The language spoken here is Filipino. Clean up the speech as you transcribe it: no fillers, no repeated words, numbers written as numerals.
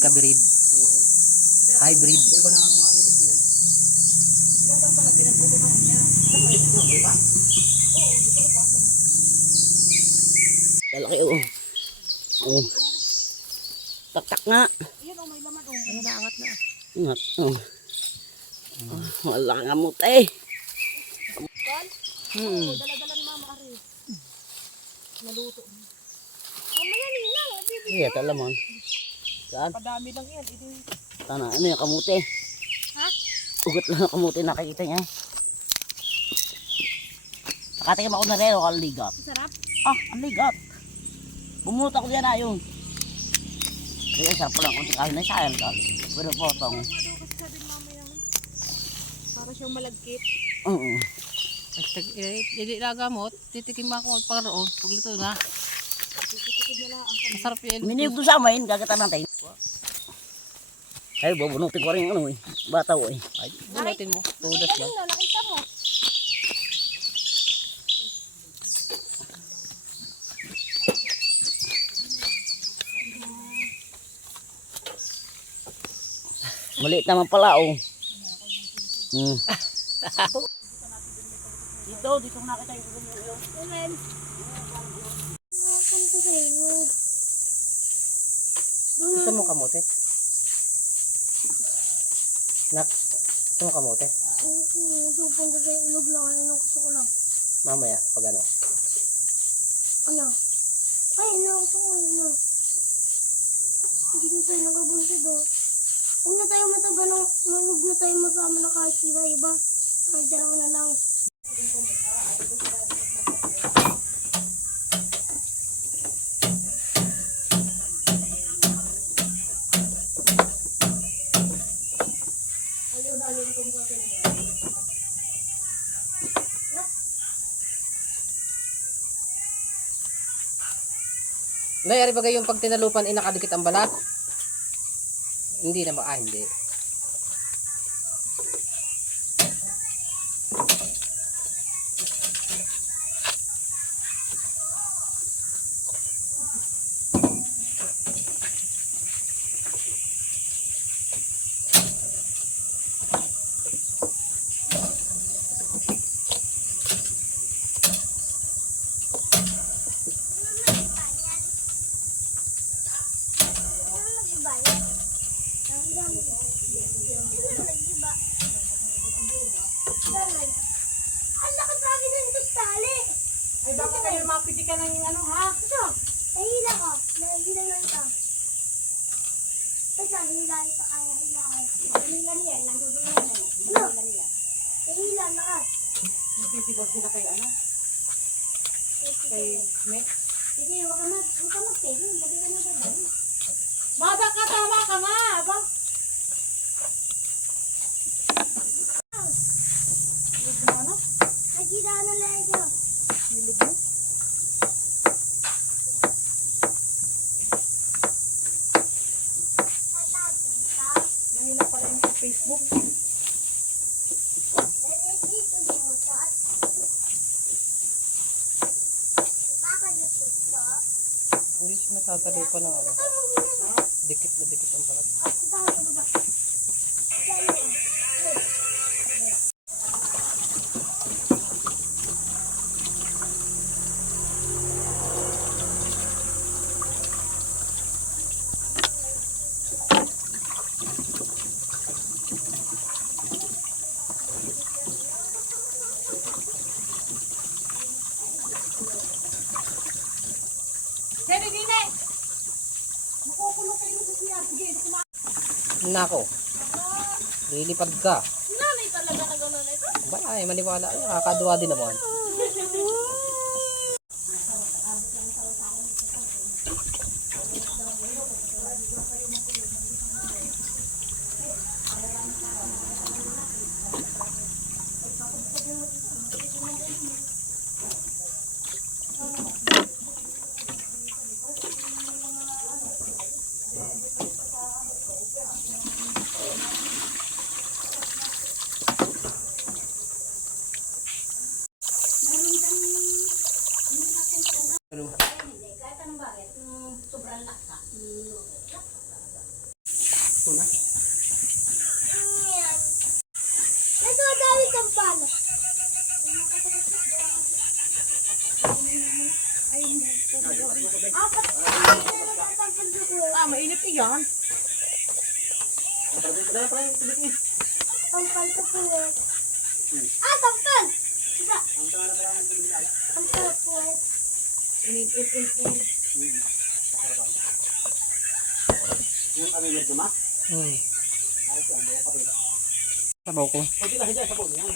Hybrid. Hybrid. Lalaki oh. Oh. Taktak nga. Ayun oh, may laman oh. Ayun na, angat na. Ingat. Oh. Wala nga mo eh. Oo, dala-dala ni Mama Ari. Naluto. Mamaya nila. Iya, talamon. Saan? Padami lang yan. Tana, ano yung kamuti? Ha? Ugot lang ang kamuti nakikita niya. Nakatikim ako na rin o kaligat. Sarap? Ah, ang ligat. Bumunot ako diyan ayun. Kaya sarap lang kung kain na sayang kali. Pero potong. Madukas ka din mamaya. Para siyang malagkit. Oo. Hindi na gamot, titikim ako pagkaroon, pagluto na. Titikin nila ang Masarap yun. Miniyog doon sa amin, gagatan natin. Ay, bubunutin ko rin ano eh. Bataw eh. Ay, bunutin mo, tudas lang. nakita mo. Maliit naman pala oh. Dito nakita yung gumulong. Amen. Punta sa iyo. Gusto mo kamote? Nak, gusto mo kamote? Punta sa ilog lang. Ano gusto ko lang. Mamaya, pag ano. Ano? Ay, ano gusto ko ano. Hindi na tayo nagabunsid oh. Huwag na tayo mataganong, huwag na tayo masama na kahit iba-iba. Kahit dalawa na lang. Nayari bagay yung pag tinalupan ay nakadikit ang balat? Hindi na hindi. Ang lakas sabi ng tali. Ay baka kayo mapiti ka ng ano ha? Ito, nahila ka. Nahila na ito. Ito, nahila ito kaya hila ka. Nahila niya, nandudulan na niya. Nahila niya. Nahila, lakas. Titibag sila kay ano? Kay Mek? Sige, huwag ka mag-paying. Lagi ka na ba? Baba ka, tama ka nga! Ba? Nagkita ka na lang ito. Nahila pala yung sa Facebook. Hindi siya natatalo pa ng ano. Dikit na dikit ang balat. Nako. Lilipad ka. Nanay talaga na gano'n ito. Ba, ay maniwala. Ay, nakakaduwa din naman. Nagdadawit ang pala. Apat. Mainit iyan. Tampal sa puwet. Tampal! Diba? Tampal sa puwet. Yung kami medyo ma? Hmm. Ay, siya, ano ka rin. Sabaw ko. O, sila, hindi, sa po, yan.